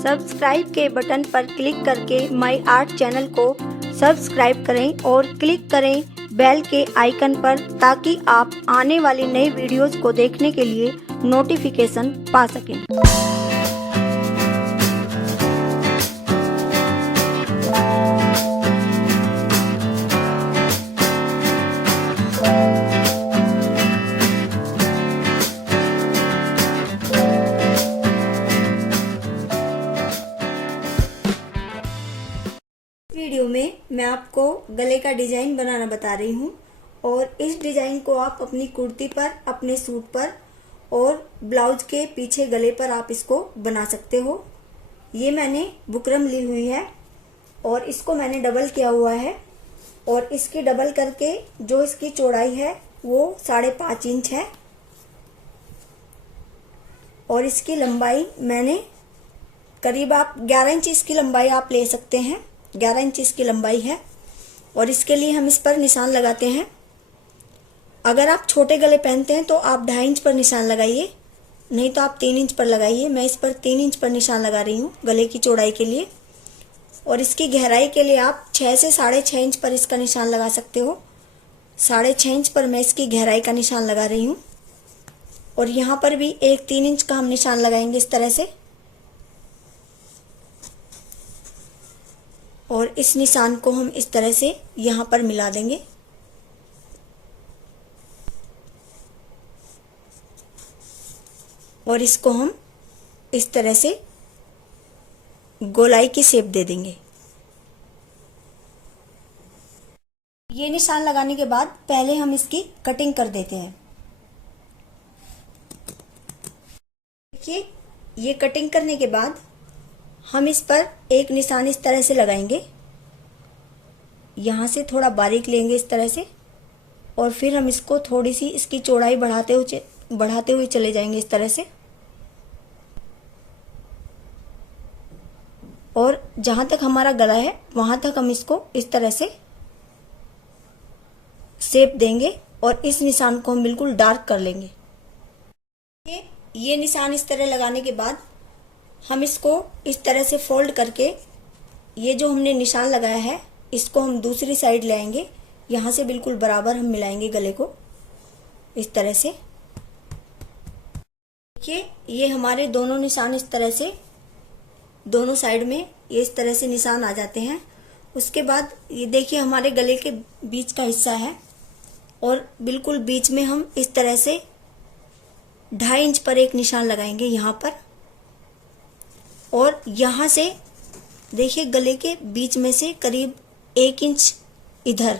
Subscribe के button पर click करके माय आर्ट चैनल को सब्सक्राइब करें और क्लिक करें बेल के आइकन पर, ताकि आप आने वाली नई वीडियोस को देखने के लिए नोटिफिकेशन पा सकें। वीडियो में मैं आपको गले का डिजाइन बनाना बता रही हूँ और इस डिजाइन को आप अपनी कुर्ती पर, अपने सूट पर और ब्लाउज के पीछे गले पर आप इसको बना सकते हो। ये मैंने बुकरम ली हुई है और इसको मैंने डबल किया हुआ है और इसकी डबल करके जो इसकी चौड़ाई है वो 5.5 इंच है और इसकी लंबाई मैंने करीब आप 11 इंच इसकी लंबाई आप ले सकते हैं। 11 इंच इसकी लंबाई है और इसके लिए हम इस पर निशान लगाते हैं। अगर आप छोटे गले पहनते हैं तो आप 2.5 इंच पर निशान लगाइए, नहीं तो आप 3 इंच पर लगाइए। मैं इस पर 3 इंच पर निशान लगा रही हूँ गले की चौड़ाई के लिए। और इसकी गहराई के लिए आप 6 से 6.5 इंच पर इसका निशान लगा सकते हो। 6.5 इंच पर मैं इसकी गहराई का निशान लगा रही हूँ और यहाँ पर भी एक 3 इंच का हम निशान लगाएंगे इस तरह से। और इस निशान को हम इस तरह से यहाँ पर मिला देंगे। और इसको हम इस तरह से गोलाई की शेप दे देंगे। ये निशान लगाने के बाद पहले हम इसकी कटिंग कर देते हैं। देखिए, ये कटिंग करने के बाद हम इस पर एक निशान इस तरह से लगाएंगे, यहाँ से थोड़ा बारीक लेंगे इस तरह से और फिर हम इसको थोड़ी सी इसकी चौड़ाई बढ़ाते हुए चले जाएंगे इस तरह से। और जहां तक हमारा गला है वहां तक हम इसको इस तरह से शेप देंगे और इस निशान को हम बिल्कुल डार्क कर लेंगे। ये निशान इस तरह लगाने के बाद हम इसको इस तरह से फोल्ड करके ये जो हमने निशान लगाया है इसको हम दूसरी साइड ले आएंगे। यहाँ से बिल्कुल बराबर हम मिलाएंगे गले को इस तरह से। देखिए, ये हमारे दोनों निशान इस तरह से दोनों साइड में ये इस तरह से निशान आ जाते हैं। उसके बाद ये देखिए हमारे गले के बीच का हिस्सा है और बिल्कुल बीच में हम इस तरह से 2.5 इंच पर एक निशान लगाएंगे यहाँ पर। और यहाँ से देखिए गले के बीच में से करीब 1 इंच इधर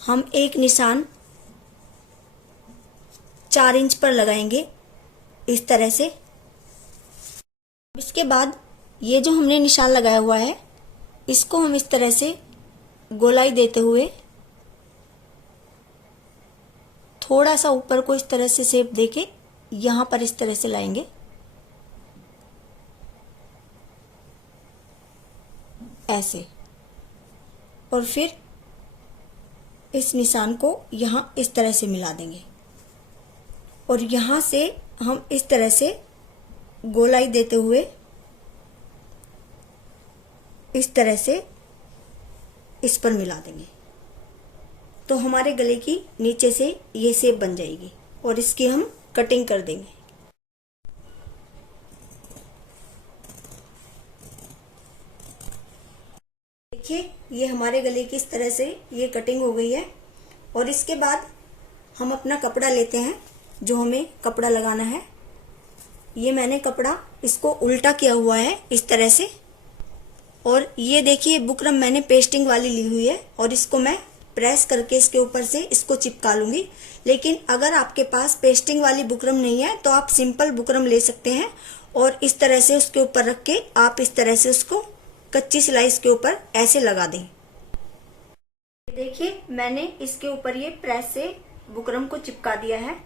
हम एक निशान 4 इंच पर लगाएंगे इस तरह से। इसके बाद ये जो हमने निशान लगाया हुआ है इसको हम इस तरह से गोलाई देते हुए थोड़ा सा ऊपर को इस तरह से शेप देके यहाँ पर इस तरह से लाएंगे ऐसे। और फिर इस निशान को यहाँ इस तरह से मिला देंगे और यहाँ से हम इस तरह से गोलाई देते हुए इस तरह से इस पर मिला देंगे तो हमारे गले की नीचे से ये शेप बन जाएगी और इसकी हम कटिंग कर देंगे। देखिए, ये हमारे गले की इस तरह से ये कटिंग हो गई है। और इसके बाद हम अपना कपड़ा लेते हैं जो हमें कपड़ा लगाना है। ये मैंने कपड़ा इसको उल्टा किया हुआ है इस तरह से। और ये देखिए बुकरम मैंने पेस्टिंग वाली ली हुई है और इसको मैं प्रेस करके इसके ऊपर से इसको चिपका लूंगी। लेकिन अगर आपके पास पेस्टिंग वाली बुकरम नहीं है तो आप सिंपल बुकरम ले सकते हैं और इस तरह से उसके ऊपर रख के आप इस तरह से उसको कच्ची सिलाई इसके ऊपर ऐसे लगा दें। देखिए, मैंने इसके ऊपर ये प्रेस से बुकरम को चिपका दिया है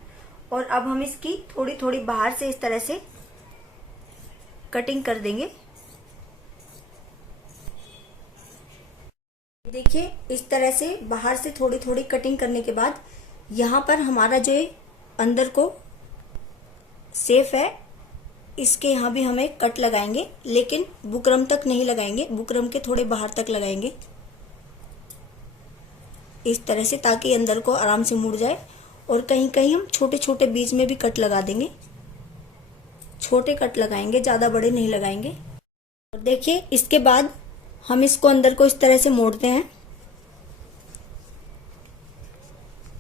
और अब हम इसकी थोड़ी थोड़ी बाहर से इस तरह से कटिंग कर देंगे। देखिए, इस तरह से बाहर से थोड़ी थोड़ी कटिंग करने के बाद यहाँ पर हमारा जो अंदर को शेप है इसके यहाँ भी हम एक कट लगाएंगे, लेकिन बुकरम तक नहीं लगाएंगे, बुकरम के थोड़े बाहर तक लगाएंगे इस तरह से, ताकि अंदर को आराम से मुड़ जाए। और कहीं कहीं हम छोटे छोटे बीच में भी कट लगा देंगे, छोटे कट लगाएंगे, ज़्यादा बड़े नहीं लगाएंगे। और देखिए इसके बाद हम इसको अंदर को इस तरह से मोड़ते हैं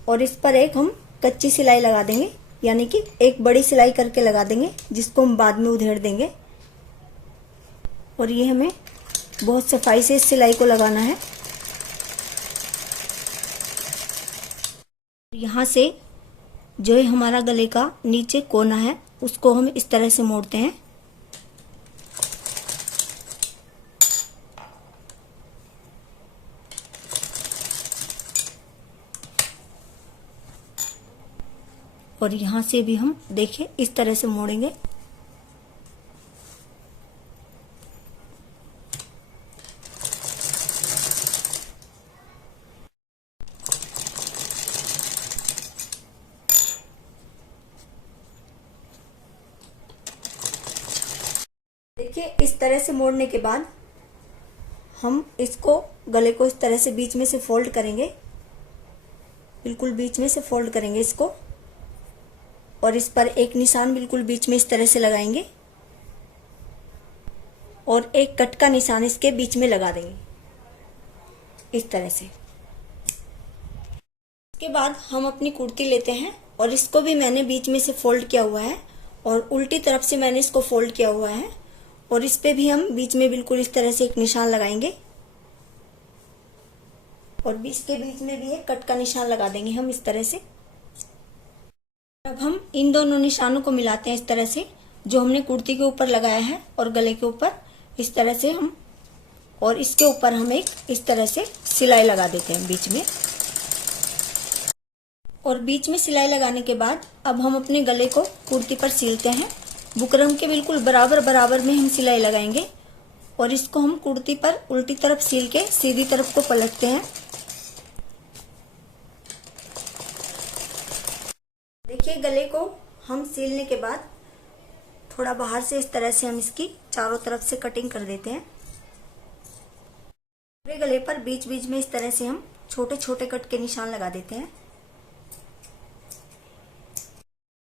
और इस पर एक हम कच्ची सिलाई लगा देंगे, यानी कि एक बड़ी सिलाई करके लगा देंगे, जिसको हम बाद में उधेड़ देंगे। और ये हमें बहुत सफाई से इस सिलाई को लगाना है। यहाँ से जो है हमारा गले का नीचे कोना है, उसको हम इस तरह से मोड़ते हैं। और यहाँ से भी हम देखिए इस तरह से मोड़ेंगे। देखिए इस तरह से मोड़ने के बाद हम इसको गले को इस तरह से बीच में से फोल्ड करेंगे, बिल्कुल बीच में से फोल्ड करेंगे इसको, और इस पर एक निशान बिल्कुल बीच में इस तरह से लगाएंगे और एक कट का निशान इसके बीच में लगा देंगे इस तरह से। इसके बाद हम अपनी कुर्ती लेते हैं और इसको भी मैंने बीच में से फोल्ड किया हुआ है और उल्टी तरफ से मैंने इसको फोल्ड किया हुआ है, और इस पे भी हम बीच में बिल्कुल इस तरह से एक निशान लगाएंगे और इसके बीच में भी एक कट का निशान लगा देंगे हम इस तरह से। अब हम इन दोनों निशानों को मिलाते हैं इस तरह से, जो हमने कुर्ती के ऊपर लगाया है और गले के ऊपर इस तरह से हम, और इसके ऊपर हम एक इस तरह से सिलाई लगा देते हैं बीच में। और बीच में सिलाई लगाने के बाद अब हम अपने गले को कुर्ती पर सिलते हैं। बुकरम के बिल्कुल बराबर बराबर में हम सिलाई लगाएंगे और इसको हम कुर्ती पर उल्टी तरफ सिल के सीधी तरफ को पलटते हैं। देखिए गले को हम सिलने के बाद थोड़ा बाहर से इस तरह से हम इसकी चारों तरफ से कटिंग कर देते हैं। पूरे गले पर बीच बीच में इस तरह से हम छोटे छोटे कट के निशान लगा देते हैं।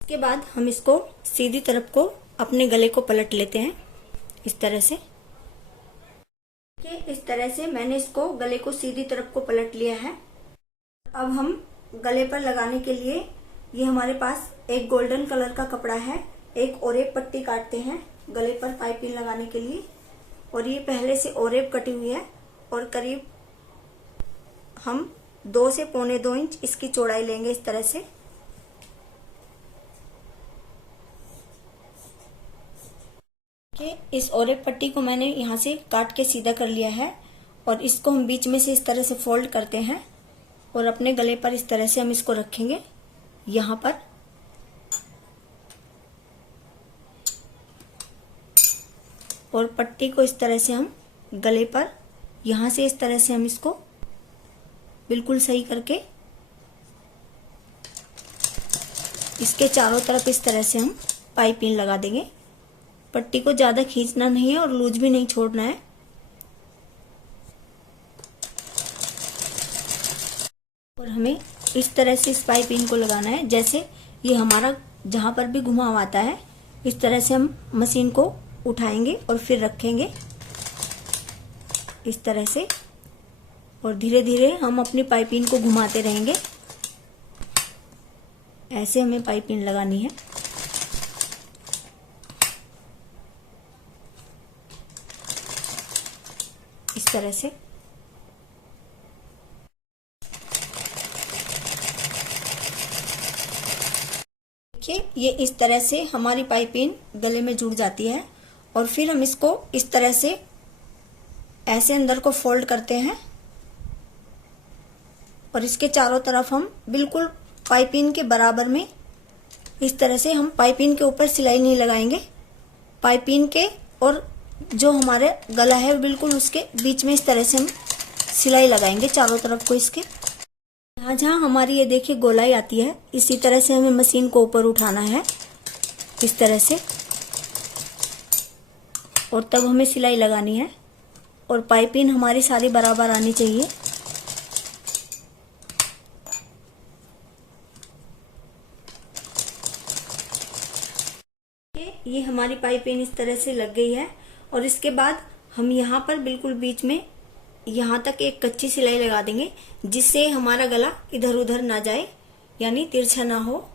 इसके बाद हम इसको सीधी तरफ को अपने गले को पलट लेते हैं इस तरह से। इस तरह से मैंने इसको गले को सीधी तरफ को पलट लिया है। अब हम गले पर लगाने के लिए ये हमारे पास एक गोल्डन कलर का कपड़ा है, एक ओरेब पट्टी काटते हैं गले पर पाइपिंग लगाने के लिए। और ये पहले से ओरेब कटी हुई है और करीब हम 2 से पौने 2 इंच इसकी चौड़ाई लेंगे इस तरह से। इस ओरेब पट्टी को मैंने यहाँ से काट के सीधा कर लिया है और इसको हम बीच में से इस तरह से फोल्ड करते हैं और अपने गले पर इस तरह से हम इसको रखेंगे यहाँ पर। और पट्टी को इस तरह से हम गले पर यहाँ से इस तरह से हम इसको बिल्कुल सही करके इसके चारों तरफ इस तरह से हम पाइपिंग लगा देंगे। पट्टी को ज्यादा खींचना नहीं है और लूज भी नहीं छोड़ना है। और हमें इस तरह से इस पाइपिंग को लगाना है, जैसे ये हमारा जहां पर भी घुमाव आता है इस तरह से हम मशीन को उठाएंगे और फिर रखेंगे इस तरह से, और धीरे धीरे हम अपनी पाइपिंग को घुमाते रहेंगे। ऐसे हमें पाइपिंग लगानी है। इस तरह से देखिए ये इस तरह से हमारी पाइपिंग गले में जुड़ जाती है। और फिर हम इसको इस तरह से ऐसे अंदर को फोल्ड करते हैं और इसके चारों तरफ हम बिल्कुल पाइपिंग के बराबर में इस तरह से, हम पाइपिंग के ऊपर सिलाई नहीं लगाएंगे, पाइपिंग के और जो हमारे गला है बिल्कुल उसके बीच में इस तरह से हम सिलाई लगाएंगे चारों तरफ को इसके। जहाँ जहाँ हमारी ये देखिए गोलाई आती है इसी तरह से हमें मशीन को ऊपर उठाना है इस तरह से। और तब हमें सिलाई लगानी है। और पाइपिंग हमारी सारी बराबर आनी चाहिए। ये हमारी पाइपिंग इस तरह से लग गई है। और इसके बाद हम यहाँ पर बिल्कुल बीच में यहाँ तक एक कच्ची सिलाई लगा देंगे, जिससे हमारा गला इधर उधर ना जाए, यानी तिरछा ना हो।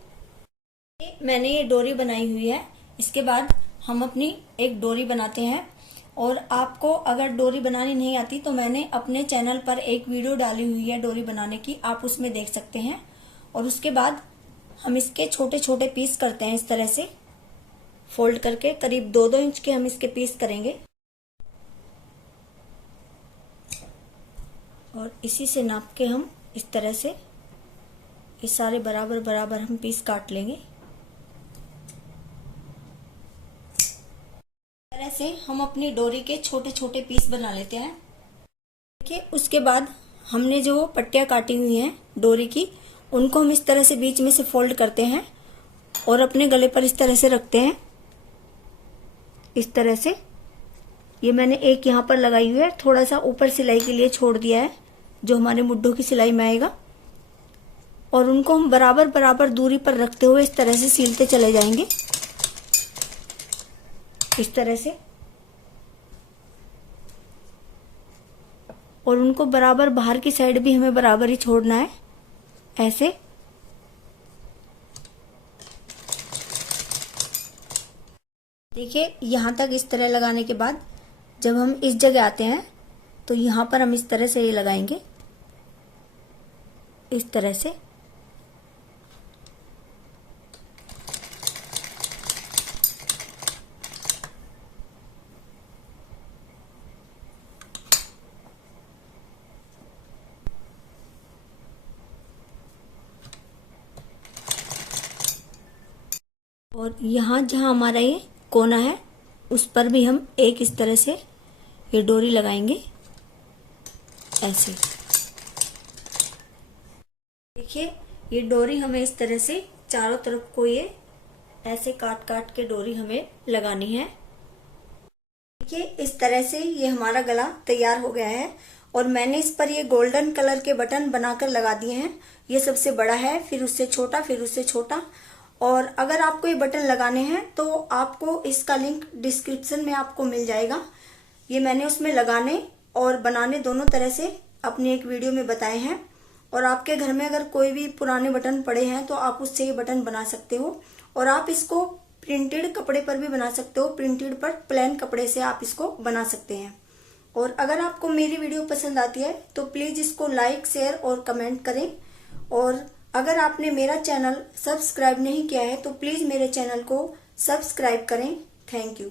मैंने ये डोरी बनाई हुई है। इसके बाद हम अपनी एक डोरी बनाते हैं। और आपको अगर डोरी बनानी नहीं आती तो मैंने अपने चैनल पर एक वीडियो डाली हुई है डोरी बनाने की, आप उसमें देख सकते हैं। और उसके बाद हम इसके छोटे छोटे पीस करते हैं, इस तरह से फोल्ड करके करीब 2-2 इंच के हम इसके पीस करेंगे। और इसी से नाप के हम इस तरह से ये सारे बराबर बराबर हम पीस काट लेंगे। इस तरह से हम अपनी डोरी के छोटे छोटे पीस बना लेते हैं। देखिए, उसके बाद हमने जो पट्टियाँ काटी हुई हैं डोरी की, उनको हम इस तरह से बीच में से फोल्ड करते हैं और अपने गले पर इस तरह से रखते हैं। इस तरह से ये मैंने एक यहाँ पर लगाई हुई है, थोड़ा सा ऊपर सिलाई के लिए छोड़ दिया है, जो हमारे मुड्ढों की सिलाई में आएगा। और उनको हम बराबर बराबर दूरी पर रखते हुए इस तरह से सीलते चले जाएंगे, इस तरह से। और उनको बराबर बाहर की साइड भी हमें बराबर ही छोड़ना है, ऐसे। देखिए, यहाँ तक इस तरह लगाने के बाद जब हम इस जगह आते हैं तो यहाँ पर हम इस तरह से ये लगाएंगे, इस तरह से। और यहाँ जहाँ हमारा ये कोना है उस पर भी हम एक इस तरह से ये डोरी लगाएंगे, ऐसे। देखिए, ये डोरी हमें इस तरह से चारों तरफ को ये ऐसे काट काट के डोरी हमें लगानी है। देखिए, इस तरह से ये हमारा गला तैयार हो गया है। और मैंने इस पर ये गोल्डन कलर के बटन बनाकर लगा दिए हैं। ये सबसे बड़ा है, फिर उससे छोटा, फिर उससे छोटा। और अगर आपको ये बटन लगाने हैं तो आपको इसका लिंक डिस्क्रिप्शन में आपको मिल जाएगा। ये मैंने उसमें लगाने और बनाने दोनों तरह से अपनी एक वीडियो में बताए हैं। और आपके घर में अगर कोई भी पुराने बटन पड़े हैं तो आप उससे ये बटन बना सकते हो। और आप इसको प्रिंटेड कपड़े पर भी बना सकते हो, प्रिंटेड पर प्लेन कपड़े से आप इसको बना सकते हैं। और अगर आपको मेरी वीडियो पसंद आती है तो प्लीज इसको लाइक, शेयर और कमेंट करें। और अगर आपने मेरा चैनल सब्सक्राइब नहीं किया है तो प्लीज मेरे चैनल को सब्सक्राइब करें। Thank you.